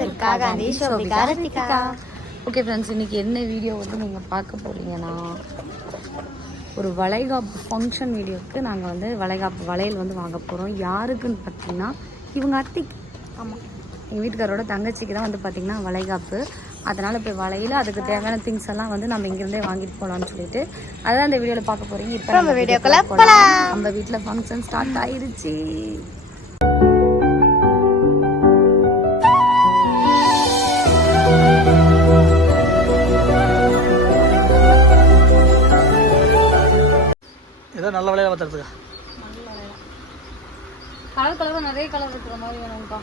Durga Gandhi Shobika Rathika. Okay friends, இன்றைக்கி என்ன video வந்து நீங்கள் பார்க்க போகிறீங்கன்னா, ஒரு வளைகாப்பு ஃபங்க்ஷன் வீடியோவுக்கு நாங்கள் வந்து வளையல் வந்து வாங்க போகிறோம். யாருக்குன்னு பார்த்தீங்கன்னா இவங்க அத்திக்கு. ஆமாம், எங்கள் வீட்டுக்காரோட தங்கச்சிக்கு தான் வந்து பார்த்திங்கன்னா வளைகாப்பு. அதனால் இப்போ வளையல் அதுக்கு தேவையான திங்ஸ் எல்லாம் வந்து நம்ம இங்கேருந்தே வாங்கிட்டு போகலான்னு சொல்லிட்டு அதான் இந்த வீடியோவில் பார்க்க போகிறீங்க. இப்போ நம்ம வீடியோக்குள்ள போகலாம். நம்ம வீட்டில் ஃபங்க்ஷன் ஸ்டார்ட் ஆயிடுச்சு. ஏதோ நல்ல வளையல் பார்த்துருக்கா. கலர் கலராக நிறைய கலர் இருக்கிற மாதிரி வேணும்ப்பா.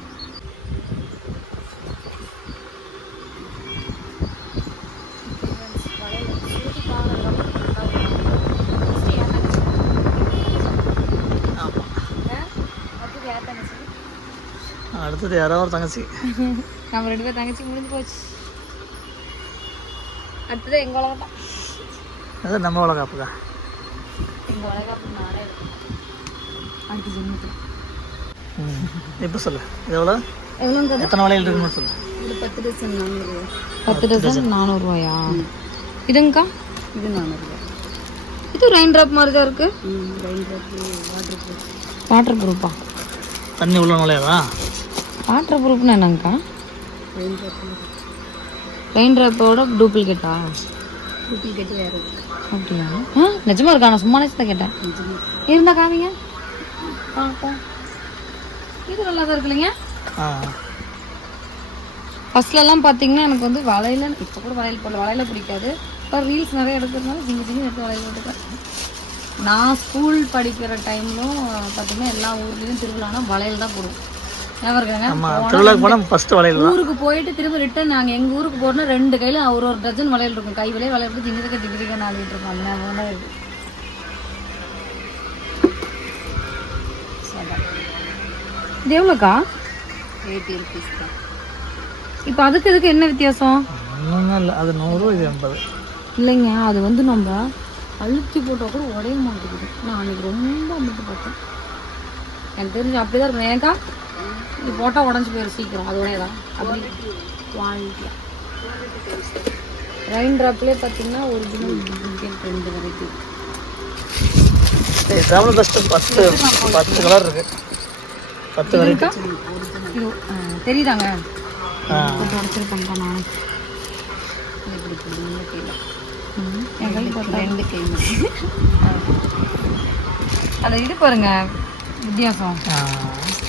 அடுத்தது யாராவது ஒரு தங்கச்சி. நம்ம 2 பேர் தங்கச்சி முடிஞ்சு போச்சு. அடுத்தது எங்கள் உலகம். அது நம்ம வளைகாப்புக்கா. எங்கள் வளைகாப்பு நானே இருக்கும் அடுத்த ஜென்மத்தில். இப்போ சொல்லு, எவ்வளோ எத்தனை வளையல் இருக்குன்னு சொல்லு. இது 10 டசன் 400. 10 டசன் 400 ரூபாயா? இதுங்கக்கா இது 400 ரூபா. இது ரெயின் ட்ராப் மாதிரி தான் இருக்கு. ரெயின் ட்ராப் வாட்டர் ப்ரூஃபா? தண்ணி உள்ள வளையலா? வாட்டர் ப்ரூஃப்னா என்னங்கக்கா? ரெயின் ட்ராப்போட டூப்ளிகேட்டா? டூப்ளிகேட் வேறு. அப்படியா? நிஜமா இருக்கா? நான் சும்மா நினச்சி தான் கேட்டேன். இருந்தா காமிங்க. இது நல்லா தான் இருக்கு இல்லைங்க. ஃபர்ஸ்ட்லலாம் பார்த்தீங்கன்னா எனக்கு வந்து வளையல, இப்போ கூட வளையல் போடல, வளையல பிடிக்காது. இப்போ ரீல்ஸ் நிறைய எடுக்கிறதுனால ஜிங்கு எடுத்து வளையல் போட்டுக்கிறேன். நான் ஸ்கூல் படிக்கிற டைம்லும் பார்த்தீங்கன்னா எல்லா ஊர்லேயும் திருவிழானா வளையல் தான் போடுவோம். ஊருக்கு போயிட்டு திரும்ப ரிட்டர்ன் நாங்கள் எங்கள் ஊருக்கு போட்டோம்னா 2 கையில் ஒரு டஜன் வளையல் இருக்கும். கை வளையல் வளையல் ஜிங்கிரிக்க நாளிட்டு இருக்கோம். அந்த இருக்கு. இது எவ்வளோக்கா? 80 rupees தான். இப்போ அதுக்கு இதுக்கு என்ன வித்தியாசம்? அது 100, இது 80. இல்லைங்க, அது வந்து நம்ம அழுத்தி போட்டால் கூட உடைய மாட்டேங்குது. நான் அன்றைக்கி ரொம்ப அமுட்டு பார்த்தேன். எனக்கு தெரிஞ்சு அப்படி தான் இருக்கும். ஏக்கா இது போட்டால் உடஞ்சி போயிடும் சீக்கிரம். அது உடைய தான் அப்படி குவாலிட்டியாக. ரெயின் ட்ராப்லேயே பார்த்தீங்கன்னா ஒரிஜினல் 2 வெரைட்டி. 10 கலர் இருக்கு. 10 வெரைட்டி இது தெரியுதாங்க? கொஞ்சம் உடச்சிருப்பாங்க. நான் எப்படி அந்த இது பாருங்க வித்தியாசம்.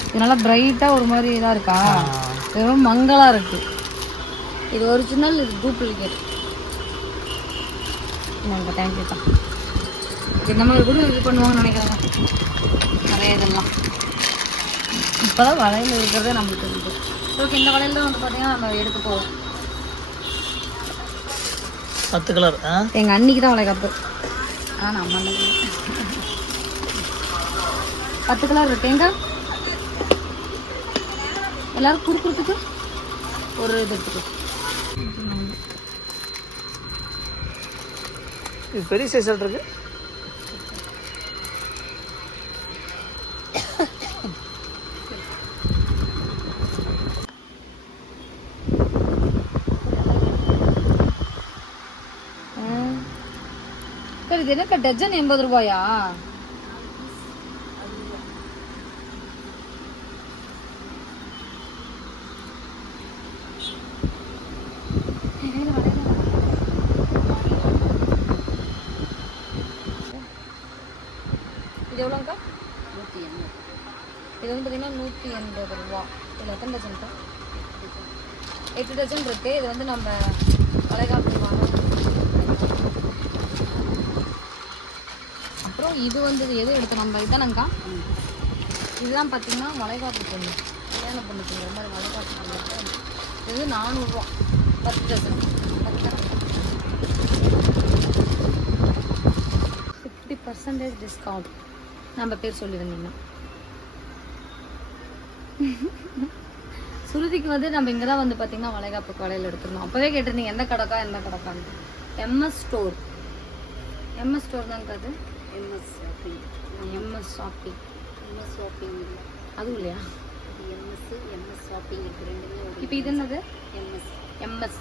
இது நல்லா பிரைட்டாக ஒரு மாதிரி இதாக இருக்கா? இது ரொம்ப மங்கலாக இருக்கு. இது ஒரிஜினல், இது டூப்ளிகேட். தேங்க்யூ தான். இந்த மாதிரி கூட இது பண்ணுவாங்கன்னு நினைக்கிறாங்க நிறைய இதெல்லாம். இப்போ தான் வளையல் இருக்கிறதே நம்மளுக்கு தெரியுது. ஓகே, இந்த வளையல் தான் வந்து பார்த்தீங்கன்னா நம்ம எடுக்க போவோம். 10 கலர். எங்கள் அன்னைக்கு தான் வளைகாப்பு. நம்ம அன்னைக்கு 10 கலர் இருக்கு. எங்க எல்லாரும் குறுக்குறதுக்கு ஒரு இது எடுத்துக்கோ. இது பெரிய சைஸ் இருக்கு. இது என்னக்கா டஜன் 80 ரூபாயா? இது எவ்வளோங்கக்கா? 180. இது வந்து பார்த்தீங்கன்னா 180 ரூபா. இதில் எத்தனை டஜன்க்கா? 8 டஜன் இருக்குது. இது வந்து நம்ம வளைகாப்பு வாங்க. அப்புறம் இது வந்து எது எடுத்து நம்ம இதுதானங்கக்கா? இதுதான் பார்த்தீங்கன்னா வளைகாப்பு பொண்ணு, கல்யாண பொண்ணுக்குங்கிற மாதிரி வளைகாப்பு பொண்ணு. இது 400 ரூபா 10 டஜன். 50% டிஸ்கவுண்ட் நம்ம பேர் சொல்லியிருந்தீங்கன்னா. சுருதிக்கு வந்து நம்ம இங்கே தான் வந்து பார்த்தீங்கன்னா வளைகாப்புக்கு வளையல் எடுத்துருந்தோம். அப்போவே கேட்டிருந்தீங்க எந்த கடைக்கா எந்த கடைக்கான்னு. MS store. எம்எஸ் ஸ்டோர் தாங்க அது. MS shopping. MS shopping. MS shopping இல்லை அதுவும் இல்லையா? எம்எஸ் ஷாப்பிங் இருக்குது. 2மே இப்போ இது என்னது எம்எஸ் எம்எஸ்.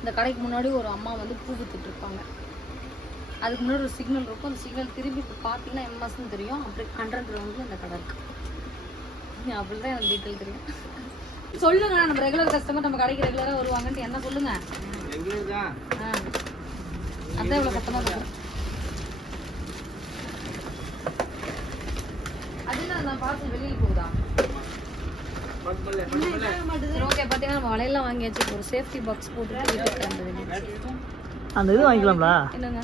இந்த கடைக்கு முன்னாடி ஒரு அம்மா வந்து பூ வித்துட்டு இருப்பாங்க. அதுக்கு முன்னாடி ஒரு சிக்னல் இருக்கும். அந்த சிக்னல் திரும்பி இப்போ பார்த்தீங்கன்னா எம்எஸ்ன்னு தெரியும். அப்படி 100 ரவுண்டில் அந்த கடை இருக்கு. அப்படிதான் எனக்கு டீட்டெயில் தெரியும். சொல்லுங்க, நம்ம ரெகுலர் கஸ்டமர் நம்ம கடைக்கு ரெகுலராக வருவாங்கன்ட்டு என்ன சொல்லுங்க. அதான் இவ்வளோ கஷ்டமாக இருக்கும். அதுதான் நான் பார்த்து வெளியே போகுதா. ஓகே, பார்த்தீங்கன்னா நம்ம வலையெல்லாம் வாங்கியாச்சு. ஒரு சேஃப்டி பாக்ஸ் போட்டு அந்த இது வாங்கிக்கலாம்ல. என்னங்க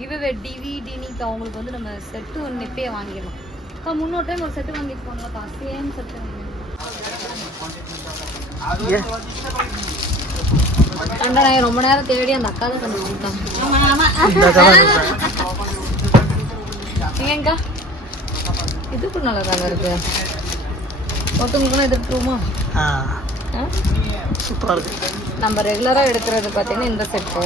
கிவ்அவே டிவிடினிக்கு அவங்களுக்கு வந்து நம்ம செட்டு ஒன்று இப்பயே வாங்கிடலாம். முன்னொரு டைம் ஒரு செட்டு வாங்கிட்டு போனோம்ப்பா, சேம் செட்டு வாங்கிட்டேன். ரொம்ப நேரம் தேடி அந்த அக்கா தான் கொஞ்சம் வாங்கிட்டாங்க. இது கூட நல்லா தாங்க இருக்கு. ஒருத்தவங்களுக்குலாம் எதிர்த்துருவோமா? சூப்பராக இருக்கு. நம்ம ரெகுலராக எடுக்கிறது பார்த்தீங்கன்னா இந்த செட்டு.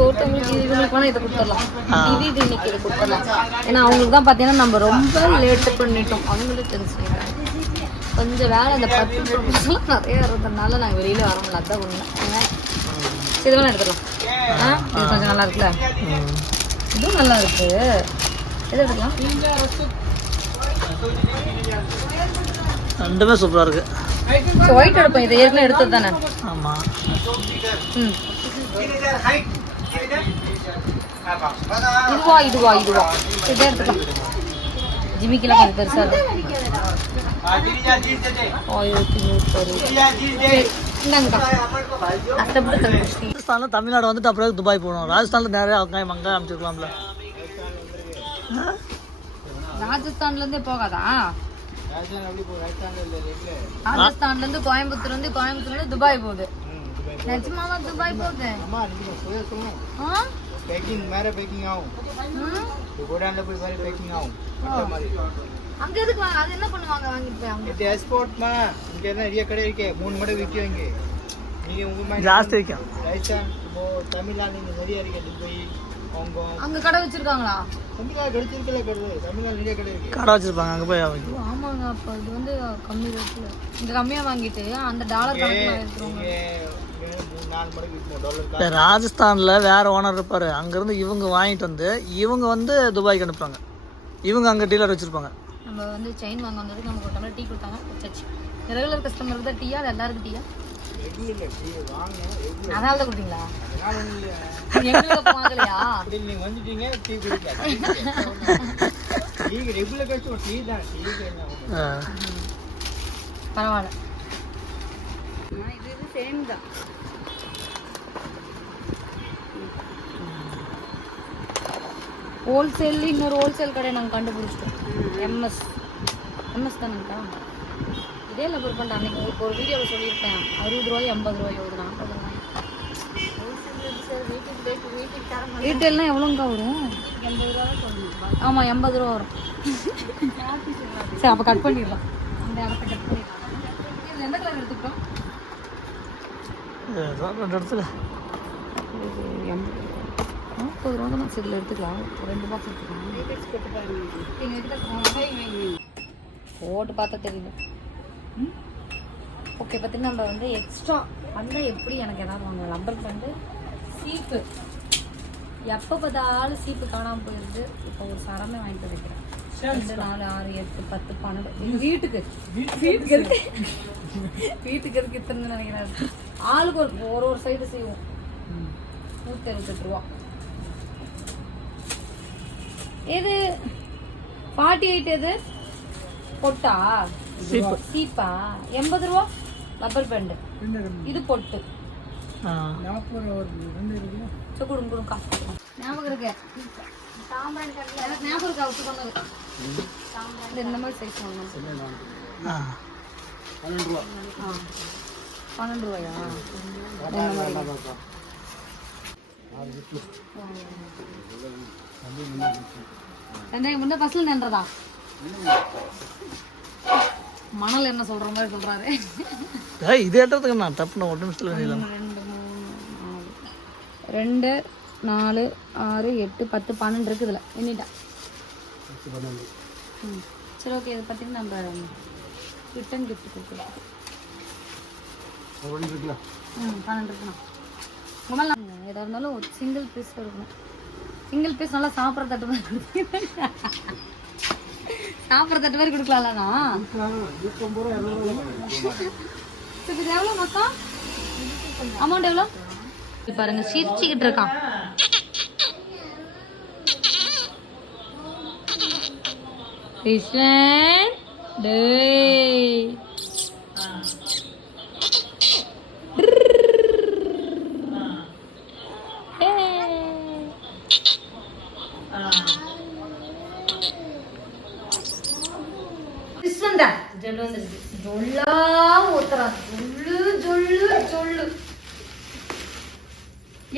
ஒருத்தவங்களுக்கு இவங்களுக்கு வேணால் இதை கொடுத்துடலாம். டிவிடினிக்கு இதை கொடுத்துடலாம். ஏன்னா அவங்களுக்கு தான் பார்த்தீங்கன்னா நம்ம ரொம்ப லேட்டு பண்ணிட்டோம். அவங்களுக்கு தெரிஞ்சுங்க கொஞ்சம் வேலை. இந்த 10 ப்ரொஃபஷனல் நிறைய இருந்ததுனால நாங்கள் வெளியில் வர முடியல. அதான் ஒன்று இதெல்லாம் எடுத்துக்கலாம். இது கொஞ்சம் நல்லா இருக்குல்ல. இதுவும் நல்லா இருக்கு. எது எடுத்துக்கலாம்? ரெண்டுமே சூப்பராக இருக்கு. ஒயிட் எடுப்போம். இது ஏற்கனவே எடுத்தது தானே. ஆமாம். இதுவா இதை எடுத்துக்கலாம். ஜிமிக்கெல்லாம் கொஞ்சம் பெருசாக இருக்கு. ராஜஸ்தான்ல தமிழ்நாடு வந்துட்டு அப்புறம் துபாய் போகணும். ராஜஸ்தான்ல நிறைய வெங்காயம் அமைச்சிருக்கலாம்ல. ராஜஸ்தான்ல இருந்தே போகாதா? ராஜஸ்தான்ல இருந்து கோயம்புத்தூர் வந்து கோயம்புத்தூர்ல இருந்து துபாய் போகுது. நிஜமாவா துபாய் போகுது? पैकिंग मेरा पैकिंग आऊं तो गोडाउन पे सारी पैकिंग आऊं அங்க எதுக்கு வாங்க? அது என்ன பண்ணுவாங்க வாங்கிட்டு போய் அவங்க? இது எக்ஸ்போர்ட் மா இங்க என்ன நிறைய கடை இருக்கு. 3 மடங்கு விக்குவாங்க. நீங்க உங்க மாதிரி ஜாஸ்தி விக்கும். ராஜஸ்தான் இப்போ தமிழ்நாடு நிறைய இருக்கு. துபாய் ஹாங்காங் அங்க கடை வச்சிருக்காங்களா? தமிழ்நாடு கிடைச்சிருக்கல கடை. தமிழ்நாடு நிறைய கடை இருக்கு. கடை வச்சிருப்பாங்க. அங்கே போய் வாங்கிக்கலாம். ஆமாங்க. அப்போ இது வந்து கம்மி ரேட்ல இங்க கம்மியா வாங்கிட்டு அந்த டாலர் கணக்குல எடுத்துருவாங்க. 4 மடங்கு விக்கும் டாலர். ராஜஸ்தான்ல வேற ஓனர் இருப்பாரு. அங்கிருந்து இவங்க வாங்கிட்டு வந்து இவங்க வந்து துபாய்க்கு அனுப்புறாங்க. இவங்க அங்கே டீலர் வச்சிருப்பாங்க. நம்ம வந்து செயின் வாங்க வந்ததுக்கு நமக்கு ஒரு டம்ளர் டீ கொடுத்தாங்க. குடிச்சாச்சு. ரெகுலர் கஸ்டமருக்கு தான் டீயா? அது எல்லாருக்கும் டீயா? ரெகுலர் டீ வாங்க. அதனால தான் கொடுத்தீங்களா? அதனால இல்ல. எங்களுக்கு வாங்கலையா? அப்படி நீங்க வந்துட்டீங்க டீ குடிக்கலாம். டீ ரெகுலர் கஸ்டமர் டீ தான். டீ என்ன பரவாயில்ல. இது சேம் தான். ஹோல்சேல் இன்னொரு ஹோல்சேல் கடை நாங்கள் கண்டுபிடிச்சிட்டோம். எம்எஸ் தானுங்கக்கா. இதே லெவல் பண்ண அன்னைக்கு உங்களுக்கு ஒரு வீடியோவில் சொல்லியிருப்பேன். 60 ரூபாய் 80 ரூபாய் ஒரு 40 ரூபாய். ரீட்டெயில்னா எவ்வளோங்கக்கா வரும்? 80 ரூபா சொல்லணும். ஆமாம் 80 ரூபா வரும். சரி அப்போ கட் பண்ணிடலாம். அந்த இடத்த கட் பண்ணிடலாம். இதில் எந்த கலர் எடுத்துக்கிட்டோம்? 2 இடத்துல 40 ரூபா தான். சரியில் எடுத்துக்கலாம். 2 பாக்ஸ் எடுத்துக்கலாம். போட்டு பார்த்தா தெரியுது. ஓகே, பார்த்தீங்கன்னா நம்ம வந்து எக்ஸ்ட்ரா வந்தால் எப்படி எனக்கு எதாவது வாங்க. லப்பர் வந்து சீப்பு எப்போ பார்த்தாலும் சீப்பு காணாமல் போயிடுது. இப்போ ஒரு சரமே வாங்கிட்டு வைக்கிறேன். 2 4 6 8 10 12 வீட்டுக்கு எதுக்கு இத்தனை நினைக்கிறாரு. ஆளுக்கு ஒரு சைடு செய்வோம். 168 ரூபா. எது 48? எது பொட்டா? சீப்பா 80 ரூபா. ரப்பர் பேண்ட் இது பொட்டு. கொடுங்க காசு ஞாபகம் இருக்கு. ஞாபகம் இருக்கா? விட்டு கொண்டது இந்த மாதிரி சைஸ் வாங்கணும். 12 ரூபா. 12 ரூபாயா? ரெண்டாயிரம் முன்னே பஸ்ல நின்றதா? மணல் என்ன சொல்ற மாதிரி சொல்றாரு. இது ஏற்றதுக்கு நான் தப்புன 1 நிமிஷத்துல 2 4 6 8 10 12 இருக்குதுல எண்ணிட்டா. சரி ஓகே. இதை பார்த்தீங்கன்னா நம்ம ரிட்டன் கிஃப்ட் கொடுக்குறோம். 12 இருக்குண்ணா. உங்களால் எதாக இருந்தாலும் ஒரு சிங்கிள் பீஸ் இருக்கணும். சிங்கிள் பீஸ் நல்லா சாப்பிட்ற தட்டு மாதிரி கொடுப்பீங்க. சாப்பிட்ற தட்டு மாதிரி கொடுக்கலாம்லண்ணா? இது எவ்வளோ மொத்தம் அமௌண்ட் எவ்வளோ பாருங்க, சிரிச்சுக்கிட்டு இருக்கான். கிருஷ்ணன் டேய்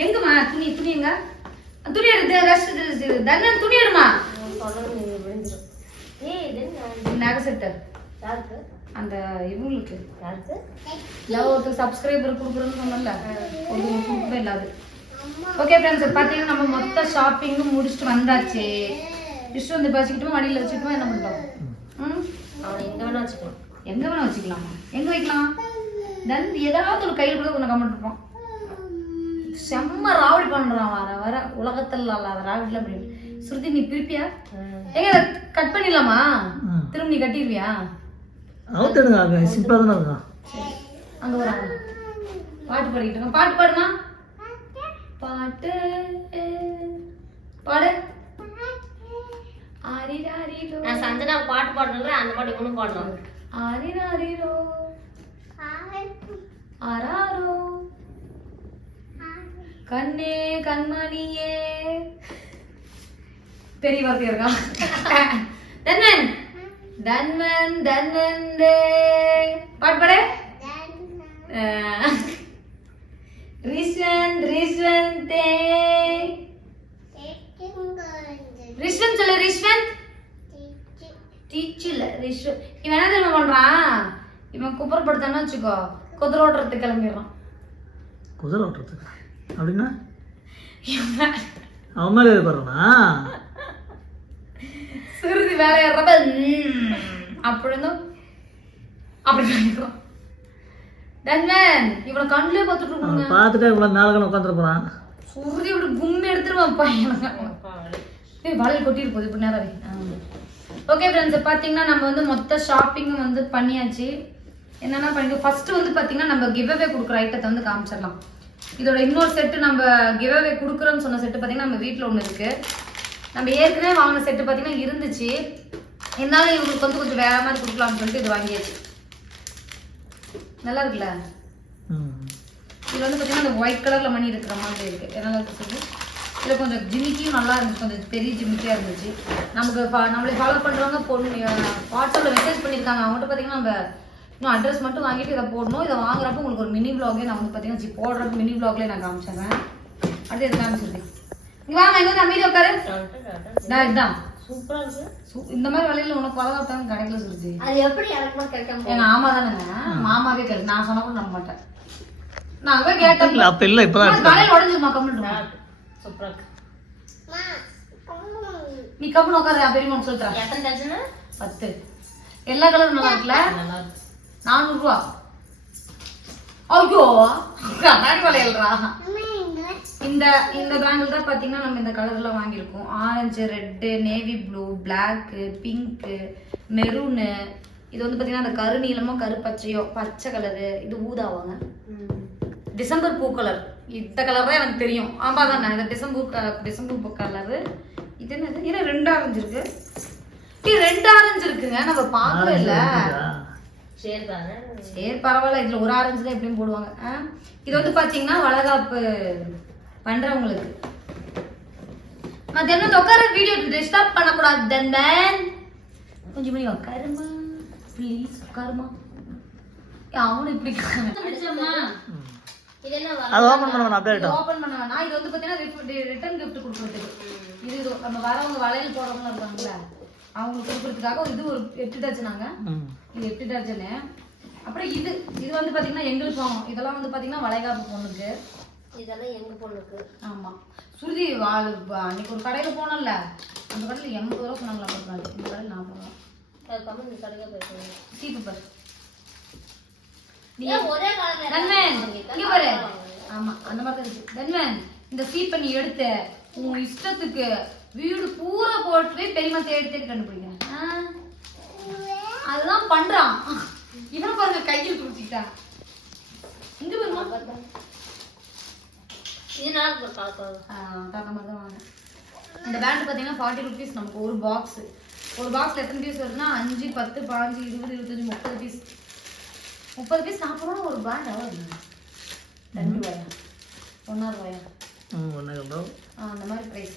எங்கம்மா துணி துணி எங்க துணி எடுத்து தண்ணன் துணி எடுமா நகை செட்டு அந்த இவங்களுக்கு ஒருத்தர் சப்ஸ்கிரைபர் கொடுக்குறோன்னு சொன்னல கொடுக்கவே இல்லாது. ஓகே ஃப்ரெண்ட்ஸ், பார்த்தீங்கன்னா நம்ம மொத்த ஷாப்பிங்கும் முடிச்சுட்டு வந்தாச்சு. டிஷ் வந்து பச்சிக்கிட்டோம், மடியில் வச்சுக்கிட்டோம். என்ன பண்ணுறோம்? எங்கே வேணா வச்சுக்கலாம். எங்கே வேணா வச்சுக்கலாமா? எங்கே வைக்கலாம்? தென் ஏதாவது ஒரு கையில் கூட கொஞ்சம் கமெண்ட் இருப்போம். செம்ம ராவடி பண்ணுறான் வர வர உலகத்தில் இல்லாத ராவடியில் அப்படின்னு. ஸ்ருதி நீ பிரிப்பியா? எங்க கட் பண்ணிடலாமா? திரும்ப நீ கட்டிடுவியா? சிம்பிளா தான் இருக்கும். அங்க வராங்க, பாட்டு பாடிக்கிட்டு இருக்கோம். பாட்டு பாடுமா? பாட்டு பாடு. ஆரிராரிரோ. நான் சந்தனா பாட்டு பாடுறேன்ல, அந்த பாட்டு இவனும் பாடுறாங்க. ஆரிராரிரோ ஆராரோ கண்ணே கண்மணியே. பெரிய வார்த்தை இருக்கா? தன்வன் தன்வன் தன்வன் டே பாட்டு பாடு. ரிஷ்வன் ரிஷ்வன் தே ரிஷ்வன் சொல்லு. ரிஷ்வன் டீச்சர்ல ரிஷ்வன். இவன் என்ன தெரியுமா பண்றான்? இவன் குப்புறப்படுத்தான்னு வச்சுக்கோ, குதிரை ஓட்டுறதுக்கு கிளம்பிடுறான். குதிரை ஓட்டுறதுக்கு அப்படின்னா அவன் மேலே ஏற்படுறானா? சுருதி வேலை ஏறப்ப அப்படிருந்தும் அப்படி பண்ணிடுறான். தன்வன் இவனை கண்ணுலயே பார்த்துட்டு இருக்காங்க. பார்த்துட்டு இவ்வளவு மேல கண்ணு உட்காந்துட்டு போறான். சுருதி இப்படி கும்மி எடுத்துருவான் பையன். வளையல் கொட்டிட்டு போகுது இப்படி நேரம். ஓகே ஃப்ரெண்ட்ஸ், பார்த்தீங்கன்னா நம்ம வந்து மொத்த ஷாப்பிங்கும் வந்து பண்ணியாச்சு. என்னென்ன பண்ணிட்டு ஃபர்ஸ்ட் வந்து பார்த்தீங்கன்னா நம்ம கிவ் அவே கொடுக்குற ஐட்டத்தை வந்து காமிச்சிடலாம். இதோட இன்னொரு செட்டு நம்ம கிவ் அவே கொடுக்குறோன்னு சொன்ன செட்டு பார்த்தீங்கன்னா நம்ம வீட்டில் ஒன்று இருக்கு. நம்ம ஏற்கனவே வாங்கின செட்டு பார்த்தீங்கன்னா இருந்துச்சு, இருந்தாலும் இவங்களுக்கு வந்து கொஞ்சம் வேற மாதிரி கொடுக்கலாம்னு சொல்லிட்டு இது வாங்கியாச்சு. நல்லா இருக்குல்ல? இது வந்து பார்த்தீங்கன்னா அந்த ஒயிட் கலரில் மணி இருக்கிற மாதிரி இருக்கு. நல்லா இருக்கு சொல்லி இதில் கொஞ்சம் ஜிமிக்கியும் நல்லா இருந்துச்சு, கொஞ்சம் பெரிய ஜிமிக்கியாக இருந்துச்சு. நமக்கு நம்மளை ஃபாலோ பண்ணுறவங்க பொண்ணு வாட்ஸ்அப்பில் மெசேஜ் பண்ணியிருக்காங்க. அவங்ககிட்ட பார்த்தீங்கன்னா நம்ம இன்னும் அட்ரஸ் மட்டும் வாங்கிட்டு இதை போடணும். இதை வாங்குறப்ப உங்களுக்கு ஒரு மினி விளாகே நான் வந்து பார்த்தீங்கன்னா போடுறப்ப மினி விளாக்லேயே நான் காமிச்சிடுறேன். அடுத்து இது காமிச்சிருக்கேன். இங்கே வாங்க, இங்கே வந்து அமைதி உட்காரு. இதுதான் சூப்பராக இருக்கு. இந்த மாதிரி வேலையில் உனக்கு வளர்த்தாங்க கிடைக்கல சொல்லுச்சு. அது எப்படி எனக்கு கிடைக்காம? எங்கள் ஆமா தானேங்க, மாமாவே கேள்வி. நான் சொன்ன கூட நம்ப மாட்டேன். நான் போய் கேட்டேன். அப்போ இல்லை, இப்போ தான் தலையில் உடஞ்சிருமா? கம்மிட்டு சூப்பராக இருக்கு. நீ கம்மின்னு உட்காரு. பெரியம்மா சொல்லிட்டேன். எத்தனை டஜனு? 10. எல்லா கலரும் நல்லா இருக்குல்ல? நல்லா இருக்கு. 400 ரூபா. ஐயோ கண்ணாடி வளையல்ரா. இந்த இந்த பேங்கிள் தான் பார்த்தீங்கன்னா நம்ம இந்த கலர்லாம் வாங்கியிருக்கோம். Orange, red, navy blue, black, pink, maroon. இது வந்து பார்த்தீங்கன்னா அந்த கருநீளமோ கருப்பச்சையோ பச்சை கலரு. இது ஊதாவாங்க, டிசம்பர் பூ கலர். இந்த கலர் தான் எனக்கு தெரியும். ஆமா தானே, இந்த டிசம்பர் பூ கலரு. இது என்னது? ஏன்னா 2 ஆரஞ்சு இருக்கு. 2 ஆரஞ்சு இருக்குங்க, நம்ம பார்க்கவே இல்லை. சரி பரவாயில்ல, இதுல ஒரு ஆரஞ்சு தான் எப்படியும் போடுவாங்க. இது வந்து பாத்தீங்கன்னா வளகாப்பு பண்றவங்களுக்கு. நான் என்ன உட்கார வீடியோ டிஸ்டர்ப் பண்ணக்கூடாது. தன் கொஞ்சம் மணி உட்காருமா ப்ளீஸ், உட்காருமா. அவனு இப்படி ஓபன் பண்ண வேணாம். இது வந்து பாத்தீங்கன்னா ரிட்டர்ன் கிஃப்ட் கொடுக்குறதுக்கு. இது நம்ம வரவங்க வளையல் போடுறவங்க இருக்காங்கல்ல, அவங்களுக்கு கொடுக்குறதுக்காக இது ஒரு 8 டஜனாங்க. இது 8 டஜனு. அப்புறம் இது வந்து பாத்தீங்கன்னா எங்களுக்கு வாங்கும். இதெல்லாம் வந்து பாத்தீங்கன்னா வளைகாப்பு பொண்ணுக்கு, இதெல்லாம் எங்க பொண்ணுக்கு. ஆமா, சுருதி அன்னைக்கு ஒரு கடையில போனோம்ல, அந்த கடையில 80 ரூபா சொன்னாங்களா? இந்த கடையில் 40 ரூபா. சீப்பு பாரு. தன்மன் இங்க பாரு. ஆமா அந்த மாதிரி தான் இருக்கு. தன்மன் இந்த சீப்பை நீ எடுத்த உன் இஷ்டத்துக்கு வீடு பூரா போட்டு போய் பெரியமா தேடி கண்டுபிடிக்கிறேன். அதுதான் பண்றான் இவன் பாருங்க கையில் கொடுத்துட்டா. இங்க பாருங்க இந்த பேண்ட் பாத்தீங்கன்னா 40 rupees. நமக்கு ஒரு பாக்ஸ், ஒரு பாக்ஸ்ல எத்தனை பீஸ் வருதுன்னா 5, 10, 15, 20, 25, 30 பீஸ். 30 பீஸ் சாப்பிடணும். ஒரு பேண்ட் எவ்வளவு? 2 ரூபாயா 1 ரூபாயா? அந்த மாதிரி பிரைஸ்.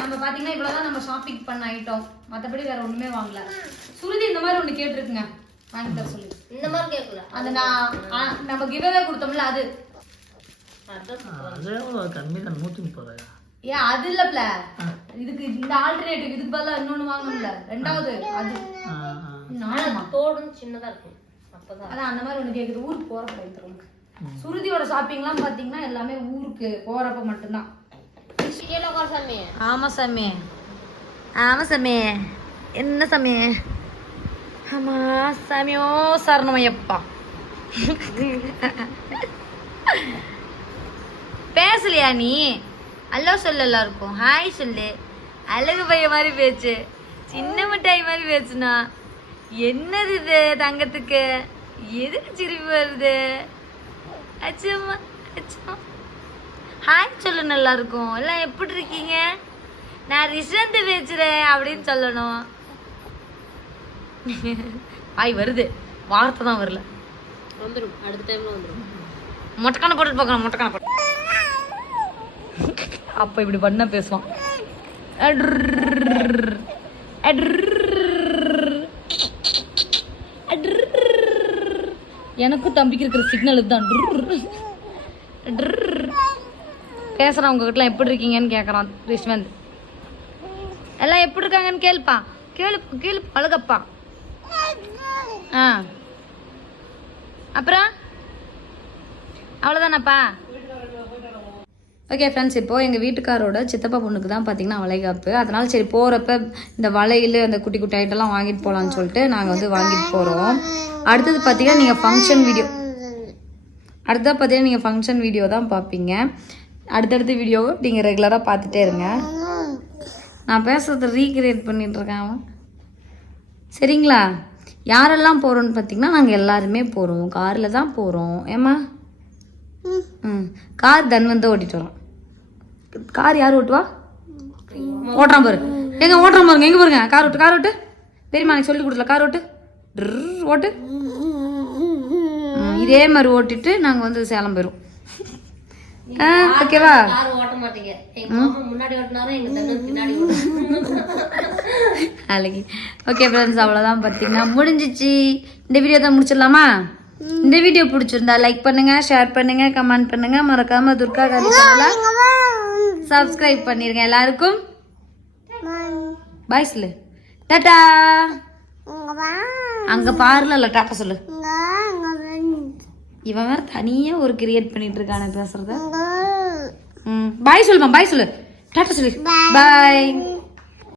நம்ம பாத்தீங்கன்னா இவ்வளவுதான் நம்ம ஷாப்பிங் பண்ண ஐட்டம். மத்தபடி வேற ஒண்ணுமே வாங்கல. சுருதி இந்த மாதிரி ஒண்ணு கேட்டிருக்குங்க, வாங்கி தர சொல்லி. இந்த மாதிரி கேட்கல. அந்த நம்ம கிவ்அவே கொடுத்தோம்ல அது கம்மி தான் 130. ஏன் அது இல்லப்ல, இதுக்கு இந்த ஆல்டர்னேட்டிவ் இதுக்கு பதிலா இன்னொன்னு வாங்கணும்ல. ரெண்டாவது அது தோடும் சின்னதா இருக்கும். அப்பதான் அதான் அந்த மாதிரி ஒண்ணு கேக்குது. ஊருக்கு போறப்ப எடுத்துருவாங்க. சுருதியோட ஷாப்பிங்லாம் பாத்தீங்கன்னா எல்லாமே ஊருக்கு போறப்ப மட்டும்தான். ஆமா சாமி, ஆமா சாமி. என்ன சாமி? ஆமா சாமியோ சரணமையப்பா. பேசலையா நீ? அல்லோ சொல்லு, எல்லாருக்கும் ஹாய் சொல்லு. அழகு பைய மாதிரி பேச்சு, சின்ன மிட்டாய் மாதிரி பேசுனா. என்னது இது தங்கத்துக்கு? எதுக்கு சிரிப்பு வருது? அச்சம்மா அச்சம். ஹாய் சொல்லு எல்லாருக்கும். எல்லாம் எப்படி இருக்கீங்க? நான் ரிஷந்து பேசுறேன் அப்படின்னு சொல்லணும். ஹாய் வருது, வார்த்தை தான் வரல. வந்துடும், அடுத்த டைம்ல வந்துடும். மொட்டைக்கான போட்டு பார்க்கலாம், மொட்டைக்கான போட்டு. அப்ப இப்படி பண்ண பேசுவான். எனக்கும் தம்பிக்கு இருக்கிற சிக்னல் இதுதான். பேசுறான் உங்ககிட்ட எப்படி இருக்கீங்கன்னு கேக்குறான் ரிஷ்வந்த். எல்லாம் எப்படி இருக்காங்கன்னு கேளுப்பா, கேளு கேளு அழகப்பா. அப்புறம் அவ்வளோதானப்பா. ஓகே ஃப்ரெண்ட்ஸ், இப்போது எங்கள் வீட்டுக்காரோட சித்தப்பா பொண்ணுக்கு தான் பார்த்தீங்கன்னா வளைகாப்பு. அதனால சரி போகிறப்ப இந்த வளையல் அந்த குட்டி குட்டி ஐட்டம்லாம் வாங்கிட்டு போகலான்னு சொல்லிட்டு நாங்கள் வந்து வாங்கிட்டு போகிறோம். அடுத்தது பார்த்தீங்கன்னா நீங்கள் ஃபங்க்ஷன் வீடியோ தான் பார்ப்பீங்க. அடுத்தடுத்த வீடியோ நீங்கள் ரெகுலராக பார்த்துட்டே இருங்க. நான் பேசுகிறத ரீக்ரியேட் பண்ணிட்டுருக்கேன் அவன். சரிங்களா? யாரெல்லாம் போகிறோன்னு பார்த்தீங்கன்னா நாங்கள் எல்லாருமே போகிறோம். காரில் தான் போகிறோம். ஏம்மா? கார் தன்வந்த் ஓட்டிட்டு வரோம். கார் யார் ஓட்டுவா? ஓட்டுறான் பாரு. எங்க ஓட்டுறான் பாருங்க, எங்க பாருங்க. கார் ஓட்டு, கார் ஓட்டு. பெரியம்மா எனக்கு சொல்லி கொடுத்துல, கார் ஓட்டு. ஓட்டு. இதே மாதிரி ஓட்டிட்டு நாங்கள் வந்து சேலம் போயிடும். ஓகேவா? நாளைக்கு ஓகே ஃப்ரெண்ட்ஸ், அவ்வளோதான். பார்த்தீங்கன்னா முடிஞ்சிச்சு. இந்த வீடியோ தான் முடிச்சிடலாமா? இந்த வீடியோ பிடிச்சிருந்தா லைக் பண்ணுங்க, ஷேர் பண்ணுங்க, கமெண்ட் பண்ணுங்க. மறக்காம துர்கா காந்தி சேனலை சப்ஸ்கிரைப் பண்ணிருங்க. எல்லாருக்கும் பாய் சொல்லு. டாடா. அங்க பாருல டாட்டா சொல்லு. இவன் வேற தனியா ஒரு கிரியேட் பண்ணிட்டு இருக்கானே பேசுறத. பாய் சொல்லுமா, பாய் சொல்லு, டாட்டா சொல்லு. பாய்.